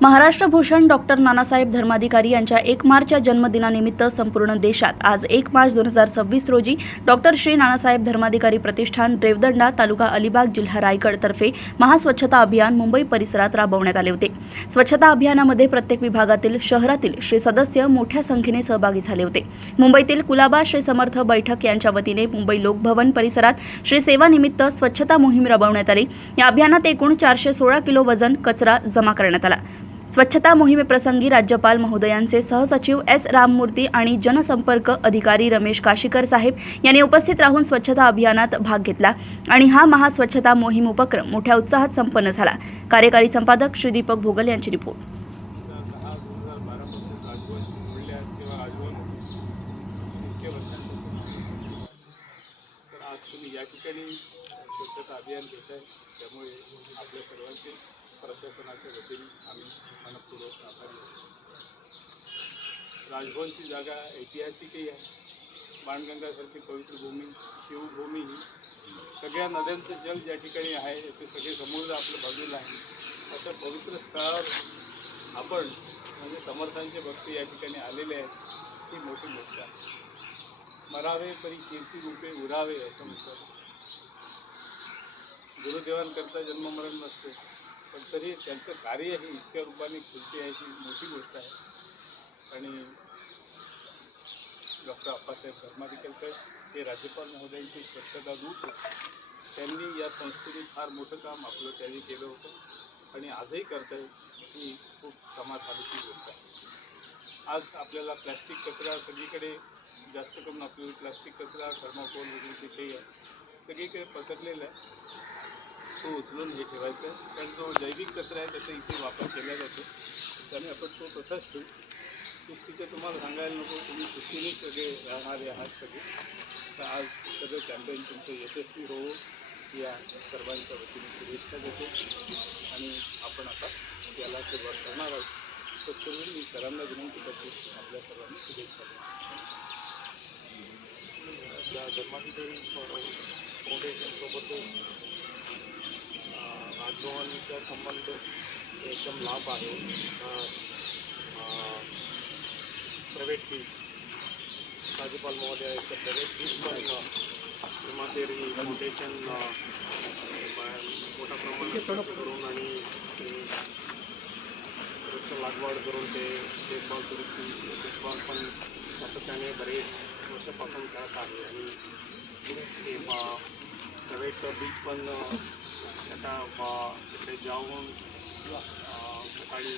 Maharashtra Bhushan doctor Nanasaheb Dharmadhikari यांच्या 1 मार्चच्या जन्मदिनानिमित्त संपूर्ण देशात आज 1 मार्च 2026 रोजी डॉक्टर श्री नानासाहेब धर्माधिकारी प्रतिष्ठान रेवदंडा तालुका अलिबाग जिल्हा रायगड तर्फे महास्वच्छता अभियान मुंबई परिसरात राबवण्यात आले होते। स्वच्छता अभियानामध्ये प्रत्येक विभागातील शहरातील श्री सदस्य मोठ्या संख्येने सहभागी झाले होते। मुंबईतील कुलाबा श्री समर्थ बैठक यांच्या वतीने मुंबई लोकभवन परिसरात श्री सेवा निमित्त स्वच्छता मोहीम राबवण्यात आली। या अभियानात एकूण 416 किलो वजन कचरा जमा करण्यात आला। स्वच्छता मोहिमेप्रसंगी राज्यपाल महोदयांचे सहसचिव एस राममूर्ती आणि जनसंपर्क अधिकारी रमेश काशीकर साहेब यांनी उपस्थित राहून स्वच्छता अभियानात भाग घेतला आणि हा महास्वच्छता मोहीम उपक्रम मोठ्या उत्साहात संपन्न झाला। कार्यकारी संपादक श्री दीपक भोगल यांची रिपोर्ट। स्वच्छता अभियान घेत आहे, त्यामुळे आपल्या सर्वांचे प्रशासनाच्या वतीने आम्ही मनपूर्वक आभारी आहोत। राजभवनची जागा ऐतिहासिकही आहे। बाणगंगासारखी पवित्र भूमी, शिवभूमी, सगळ्या नद्यांचं जल ज्या ठिकाणी आहे ते सगळे समुद्र आपल्या बाजूला आहे। अशा पवित्र स्थळावर आपण म्हणजे समर्थांचे भक्त या ठिकाणी आलेले आहेत, ही मोठी गोष्ट आहे। मरावे परी कीर्ती रूपे उरावे असं म्हणतात। गुरुदेवांकरता जन्ममरण नसते, पण तरी त्यांचं कार्य हे इतक्या रूपाने खुलते आहे ही मोठी गोष्ट आहे। आणि डॉक्टर अप्पासाहेब धर्माधिकारी साहेब हे राज्यपाल महोदयांचे स्वच्छता दूत, त्यांनी या संस्थेने फार मोठं काम आपलं त्यावेळी केलं होतं आणि आजही करत आहे, ही खूप समाधानाची गोष्ट आहे। आज आपल्याला प्लॅस्टिक कचरा सगळीकडे जास्त करून आपल्याला प्लॅस्टिक कचरा थर्माकोल वगैरे तिथे सगळीकडे पसरलेला आहे, तो उचलून हे ठेवायचं आहे। कारण जो जैविक कचरा आहे त्याचा इथे वापर केला जातो, त्याने आपण तो तसाच ठेवू। सुस्तीचं तुम्हाला सांगायला नको, तुम्ही सुस्तीने सगळे राहणारे आहात सगळे, तर आज सगळं कॅम्पेन तुमचं यशस्वी हो या सर्वांच्या वतीने शुभेच्छा देतो आणि आपण आता याला सुरुवात करणार आहोत। तत्पूर्वी मी सरांना विनंती करतो आपल्या सर्वांना शुभेच्छा द्या। धर्माधिकारी फाउंडेशनसोबत राजभवनचा संबंध एकदम लाभ आहे। प्रायव्हेट फीज राज्यपाल महोदयाचं प्रायव्हेट फीज पण धर्माधिकारी फाउंडेशन मोठ्या प्रमाणात करून आणि वृक्ष लागवड करून ते देखभाल दुरुस्ती देखभाल पण सातत्याने बरेच वर्षापासून करत आहे आणि ते प्रायव्हेट बीच पण आता तिकडे जाऊन सकाळी